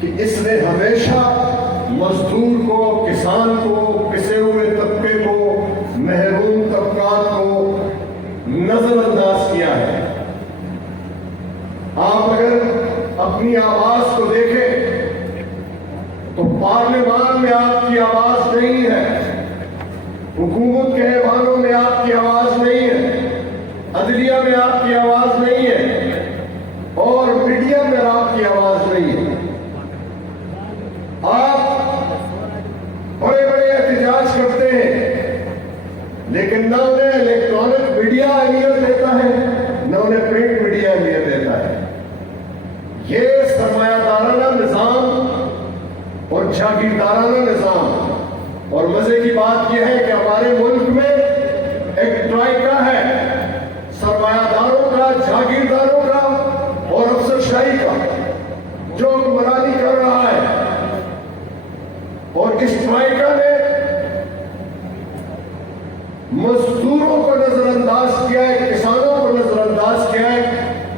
کہ اس نے ہمیشہ مزدور کو، کسان کو، پسے ہوئے طبقے کو، محروم طبقات کو نظر انداز کیا ہے۔ آپ اگر اپنی آواز کو دیکھیں تو پارلیمان میں آپ کی آواز نہیں ہے، حکومت کے ایوانوں میں آپ کی آواز نہیں ہے، عدلیہ میں آپ کی آواز نہیں ہے، اور میڈیا میں آپ کی آواز نہیں ہے۔ آپ بڑے بڑے احتجاج کرتے ہیں، لیکن نہ انہیں الیکٹرانک میڈیا اہمیت دیتا ہے، نہ انہیں پرنٹ میڈیا اہمیت دیتا ہے۔ یہ سرمایہ دارانہ نظام اور جاگیردارانہ نظام، اور مزے کی بات یہ ہے کہ ہمارے ملک میں ایک ٹرائکا ہے، سرمایہ داروں کا، جاگیرداروں کا اور افسر شاہی کا، جو حکمرانی کر رہا ہے۔ اور اس ٹرائکا نے مزدوروں کو نظر انداز کیا ہے، کسانوں کو نظر انداز کیا ہے،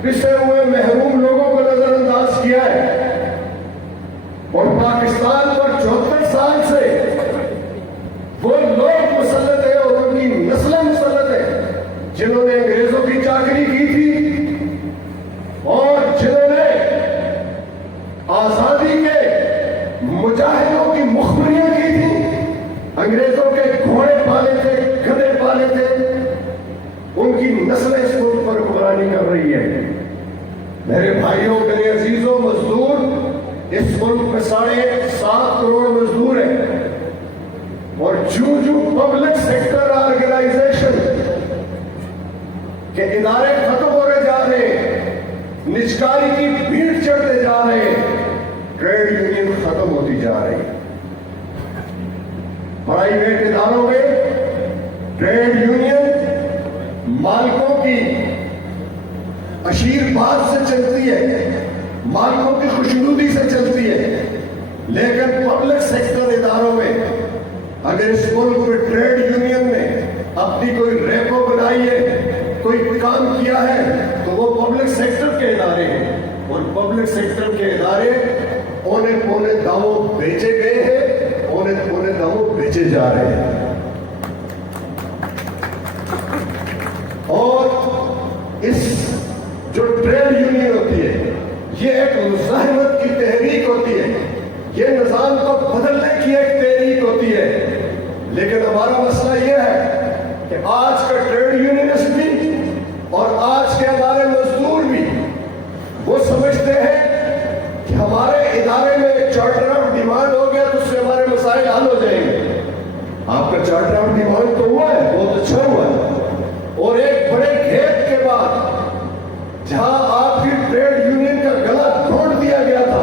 پسے ہوئے محروم لوگوں کو نظر انداز کیا ہے۔ اور پاکستان پر 74 سال سے وہ لوگ مسلط ہیں اور ان کی نسلیں مسلط ہیں جنہوں نے انگریزوں کی چاکری کی تھی اور جنہوں نے آزادی کے مجاہدوں کی مخبریاں کی تھی، انگریزوں کے گھوڑے پالے تھے، گدھے پالے تھے، ان کی نسلیں اس ملک پر حکمرانی کر رہی ہے۔ میرے بھائیوں، میرے عزیزوں، مزدور اس ملک میں 7.5 کروڑ مزدور ہیں، اور جو پبلک سیکٹر آرگنائزیشن کے ادارے ختم ہونے جا رہے ہیں، نجکاری کی بھیڑ چڑھتے جا رہے ہیں، ٹریڈ یونین ختم ہوتی جا رہی ہے۔ پرائیویٹ اداروں میں ٹریڈ یونین مالکوں کی اشیرباد سے چلتی ہے، مالکوں کی خوشنودی سے چلتی ہے، لیکن پبلک سیکٹر اداروں میں اگر اس ملک میں ٹریڈ یونین نے اپنی کوئی ریپو بنائی ہے، کوئی کام کیا ہے، تو وہ پبلک سیکٹر کے ادارے ہیں، اور پبلک سیکٹر کے ادارے اونے پونے داموں بیچے گئے ہیں، اونے پونے داموں بیچے جا رہے ہیں۔ اور اس جو ٹریڈ یونین ہوتی ہے، یہ ایک مزاحمت کی تحریک ہوتی ہے، یہ نظام کو بدلنے کی ایک تحریک ہوتی ہے۔ لیکن ہمارا مسئلہ یہ ہے کہ آج کا ٹریڈ یونینسٹ بھی اور آج کے ہمارے مزدور بھی وہ سمجھتے ہیں کہ ہمارے ادارے میں ایک چارٹر آف ڈیمانڈ ہو گیا تو اس سے ہمارے مسائل حل ہو جائیں گے۔ آپ کا چارٹر آف ڈیمانڈ تو ہوا ہے، بہت اچھا ہوا ہے، اور ایک بڑے گھیپ کے بعد جہاں آپ کی ٹریڈ یونین کا گلا توڑ دیا گیا تھا،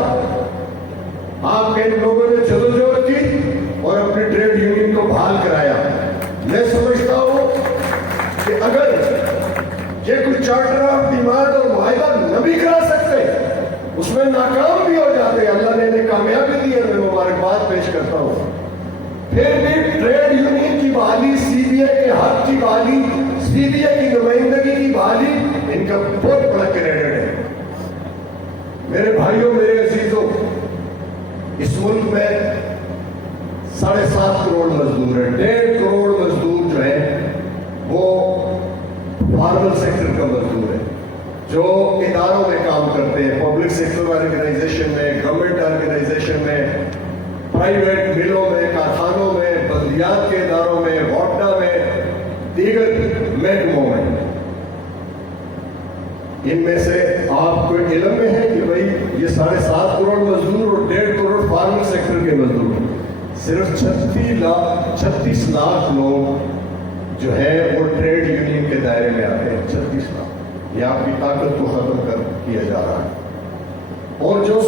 آپ کے ان لوگوں نے جدوجہد کی اور اپنی ٹریڈ یونین کو بحال کرایا۔ میں سمجھتا ہوں کہ اگر یہ کوئی چارٹر آف ڈیمانڈ اور معاہدہ نہ بھی کرا سکتے، اس میں ناکام بھی ہو جاتے، اللہ نے انہیں کامیابی دی ہے، میں مبارکباد پیش کرتا ہوں، پھر بھی ٹریڈ یونین کی بحالی، سی بی اے کے حق کی بحالی، سی بی اے کی نمائندگی کی بحالی ان کا بہت بڑا کریڈٹ ہے۔ میرے بھائیوں، میرے عزیزوں، اس ملک میں 7.5 کروڑ مزدور ہیں، 1.5 کروڑ مزدور جو ہیں وہ فارمل سیکٹر کا مزدور ہے، جو اداروں میں کام کرتے ہیں، پبلک سیکٹر آرگنائزیشن میں، گورنمنٹ آرگنائزیشن میں، پرائیویٹ ملوں میں، کارخانوں میں، بلدیات کے اداروں میں، واٹا میں، دیگر محکموں میں۔ ان میں سے آپ کو علم میں ہے کہ بھئی یہ 7.5 کروڑ مزدور اور 1.5 کروڑ فارمل سیکٹر کے مزدور، صرف 36 لاکھ لوگ جو ہے وہ ٹریڈ یونین کے دائرے میں آتے ہیں۔ 36 لاکھ، یہ آپ کی طاقت کو ختم کیا جا رہا ہے۔ اور جو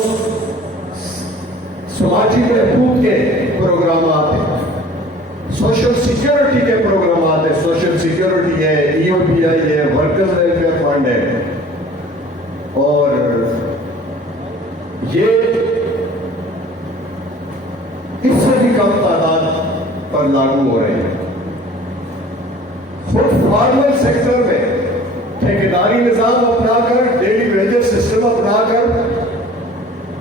سماجی بہبود کے پروگرامات ہیں، سوشل سیکیورٹی کے پروگرامات ہیں، سوشل سیکیورٹی ہے، ای او پی آئی ہے، ورکرز ویلفیئر فنڈ ہے، اور یہ اس سے بھی کم تعداد پر لاگو ہو رہے ہیں۔ خود فارمل سیکٹر میں ٹھیکیداری نظام اپنا کر، ڈیلی ویجز سسٹم اپنا کر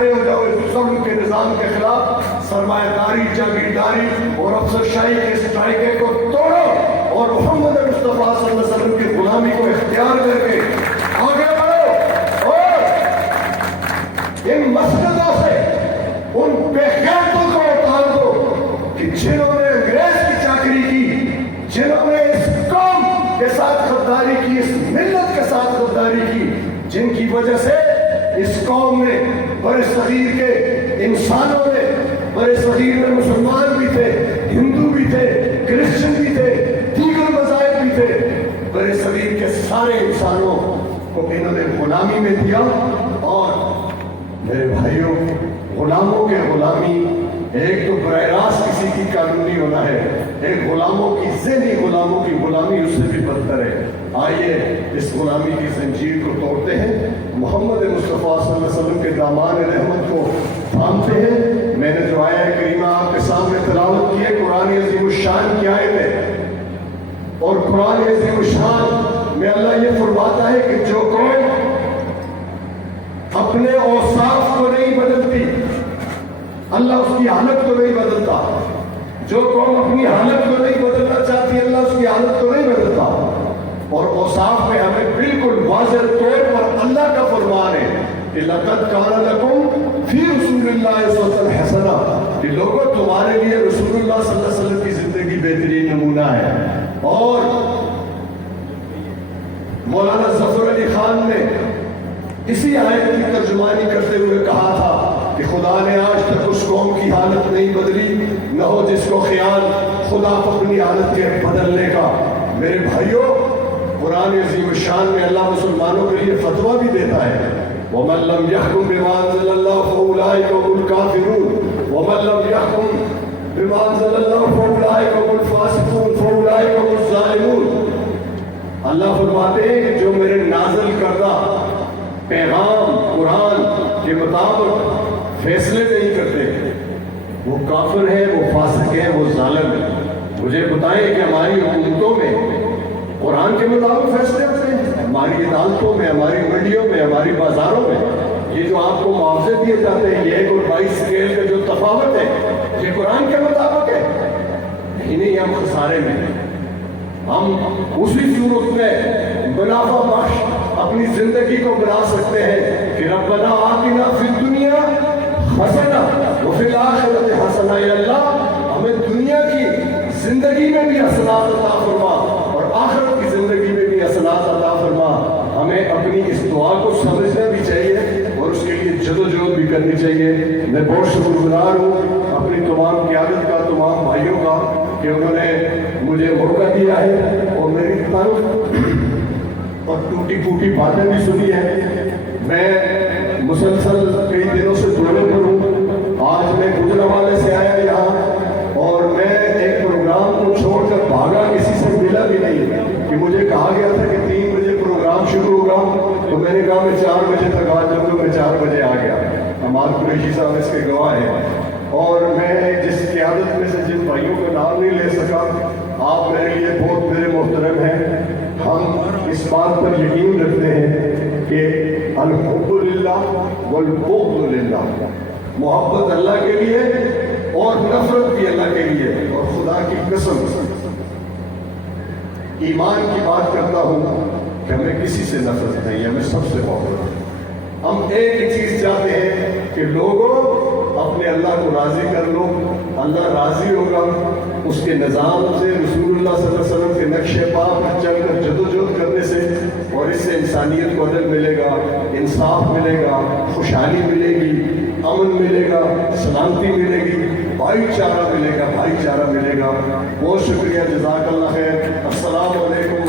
کھڑے ہو جاؤ اس ظلم کے نظام کے خلاف، سرمایہ داری، جاگیرداری اور افسرشاہی کے اس ٹائکے کو توڑو اور محمد مصطفیٰ صلی اللہ علیہ وسلم کی غلامی کو اختیار کر کے آگے بڑھو، اور ان مسجدوں سے ان بے غیرتوں کو اتار دو کہ جنہوں نے انگریز کی چاکری کی، جنہوں نے اس قوم کے ساتھ غداری کی، اس ملت کے ساتھ غداری کی، جن کی وجہ سے اس قوم نے، بر صغیر کے انسانوں نے، بر صغیر میں مسلمان بھی تھے، ہندو بھی تھے، کرسچن بھی تھے، دیگر مذاہب بھی تھے، بر صغیر کے سارے انسانوں کو انہوں نے غلامی میں دیا۔ اور میرے بھائیوں، غلاموں کے غلامی ایک تو براہ راست کسی کی قانونی ہونا ہے، ایک غلاموں کی ذہنی غلاموں کی غلامی اس سے بھی بدتر ہے۔ آئیے اس غلامی کی زنجیر کو توڑتے ہیں، محمد مصطفیٰ صلی اللہ علیہ وسلم کے دامان رحمت کو تھامتے ہیں۔ میں نے جو آیت کریمہ آپ کے سامنے تلاوت کی ہے، قرآن عظیم الشان کی آیت ہے، اور قرآن عظیم الشان میں اللہ یہ فرماتا ہے کہ جو قوم اپنے اوصاف کو نہیں بدلتی، اللہ اس کی حالت کو نہیں بدلتا۔ جو قوم اپنی حالت کو نہیں بدلنا چاہتی، اللہ اس کی حالت کو نہیں بدلتا۔ اور اوصاف میں ہمیں بالکل واضح طور پر اللہ کا فرمان ہے کہ لَقَدْ كَانَ لَكُمْ فِي رَسُولِ اللَّهِ أُسْوَةٌ حَسَنَةٌ، کہ لوگوں تمہارے لیے رسول اللہ صلی اللہ علیہ وسلم کی زندگی بہترین نمونہ ہے۔ اور مولانا ظفر علی خان نے اسی آیت کی ترجمانی کرتے ہوئے کہا تھا کہ خدا نے آج تک اس قوم کی حالت نہیں بدلی، نہ ہو جس کو خیال خدا کو اپنی حالت کے بدلنے کا۔ میرے بھائیوں، قرآن عظیم الشان میں اللہ مسلمانوں کے لیے فتویٰ بھی دیتا ہے، وَمَن لَّمْ يَحْكُم بِمَا أَنزَلَ اللَّهُ فَأُولَٰئِكَ هُمُ الْكَافِرُونَ وَمَن لَّمْ يَحْكُم بِمَا أَنزَلَ اللَّهُ فَأُولَٰئِكَ هُمُ الْفَاسِقُونَ فَأُولَٰئِكَ هُمُ الظَّالِمُونَ۔ اللہ فرماتے ہیں کہ جو میرے نازل کردہ پیغام قرآن کے مطابق فیصلے نہیں کرتے، وہ کافر ہیں، وہ فاسق ہیں، وہ ظالم ہیں۔ مجھے بتائیں کہ ہماری حکومتوں میں قرآن کے مطابق فیصلے ہوتے ہیں؟ ہماری عدالتوں میں، ہماری منڈیوں میں، ہماری بازاروں میں یہ جو آپ کو معاوضے دیے جاتے ہیں، یہ 1 اور 22 اسکیل کا جو تفاوت ہے، یہ قرآن کے مطابق ہے؟ نہیں، ہم خسارے میں ہیں۔ ہم اسی صورت میں منافع بخش اپنی زندگی کو بنا سکتے ہیں کہ ربنا آتنا فی الدنیا حسنہ وفی الآخرۃ حسنہ، یا اللہ ہمیں دنیا کی زندگی میں بھی حسنات عطا فرما اور آخرت کی زندگی میں بھی حسنات عطا فرما۔ ہمیں اپنی اس دعا کو سمجھنا بھی چاہیے اور اس کے لیے جدوجہد بھی کرنی چاہیے۔ میں بہت شکر گزار ہوں اپنی تمام قیادت کا، تمام بھائیوں کا، کہ انہوں نے مجھے موقع دیا ہے اور میری طرف اور ٹوٹی پھوٹی باتیں بھی سنی ہے۔ میں مسلسل کئی دنوں سے دورے پر ہوں۔ آج میں گجرانوالے سے آیا یہاں اور میں ایک پروگرام کو چھوڑ کر بھاگا، کسی سے ملا بھی نہیں کہ مجھے کہا گیا تھا کہ 3 بجے پروگرام شروع ہوگا، تو میں نے کہا میں 4 بجے تک آ جاؤں گا۔ میں 4 بجے آ گیا۔ عماد قریشی صاحب اس کے گواہ ہیں۔ اور میں جس قیادت میں سے جن بھائیوں کا نام نہیں لے سکا، آپ میرے لیے بہت میرے محترم ہیں۔ ہم اس بات پر یقین رکھتے ہیں کہ الحب للہ والبغض للہ، محبت اللہ کے لیے اور نفرت بھی اللہ کے لیے۔ اور خدا کی قسم ایمان کی بات کرتا ہوں کہ ہمیں کسی سے نفرت نہیں، ہمیں سب سے محبت ہے۔ ہم ایک ہی چیز چاہتے ہیں کہ لوگوں اپنے اللہ کو راضی کر لو، اللہ راضی ہوگا۔ اس کے نظام سے، رسول اللہ صلی اللہ علیہ وسلم کے نقش پا پر چل کر جدوجہد کرنے سے، اور اس سے انسانیت کو عدل ملے گا، انصاف ملے گا، خوشحالی ملے گی، امن ملے گا، سلامتی ملے گی، بھائی چارہ ملے گا، بھائی چارہ ملے گا۔ بہت شکریہ، جزاک اللہ خیر۔ السلام علیکم۔